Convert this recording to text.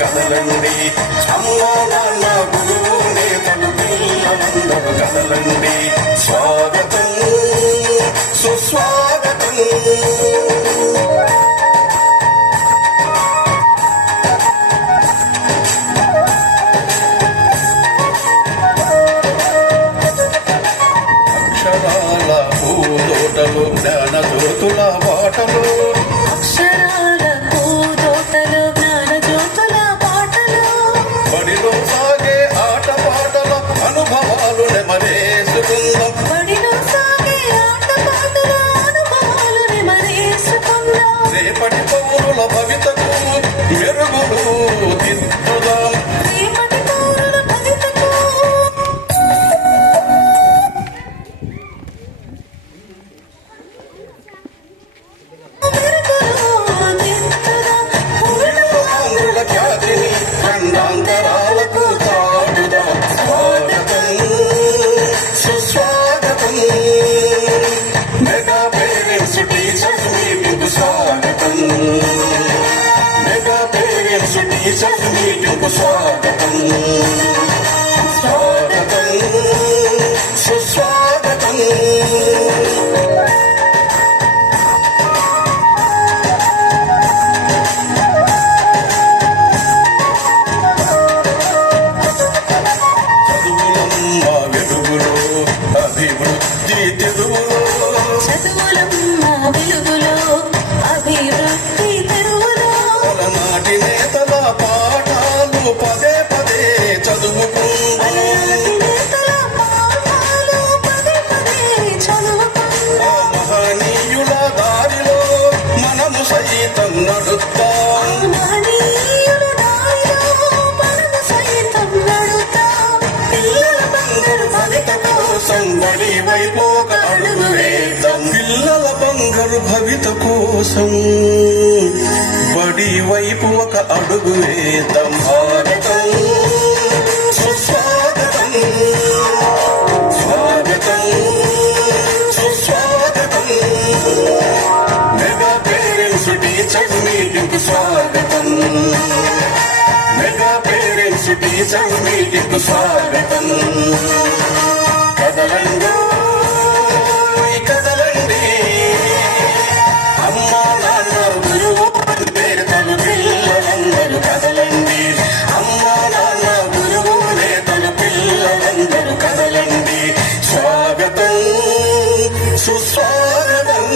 కదలండి అమ్మా నాన్న గురువు నేతలు పిల్లలందరూ కదలండి స్వాగతం సుస్వాగతం అక్షరాల పూదోటలు జ్ఞాన జ్యోతుల బాటలు బడిలో సాగే ఆట పాటల అనుభవాలు నెమరేసుకుందాం రేపటి పౌరుల భవితకు మెరుగులు దిద్దుదాం ఖండాంతరాలకు తాడుదాం స్వాగతం సుస్వాగతం మెగా పేరెంట్స్ టీచర్స్ మీటింగ్ స్వాగతం మెగా పేరెంట్స్ టీచర్స్ మీటింగ్ స్వాగతం స్వాగతం సుస్వాగతం నాటి నేతల పాఠాలు పదే పదే చదువుకుందాం మహనీయుల దారిలో మనము సైతం నడుద్దాం బడి వైపు ఒక అడుగు వేద్దాం పిల్లల బంగారు భవిత కోసం బడి వైపు ఒక అడుగు వేద్దాం స్వాగతం సుస్వాగతం స్వాగతం సుస్వాగతం మెగా పేరెంట్స్ టీచర్స్ మీటింగ్ స్వాగతం మెగా పేరెంట్స్ టీచర్స్ మీటింగ్ స్వాగతం కదలండి కదలండి అమ్మా నాన్న గురువు నేతలు పిల్లలందరూ కదలండి అమ్మా నాన్న గురువు నేతలు పిల్లలందరూ కదలండి స్వాగతం సుస్వాగతం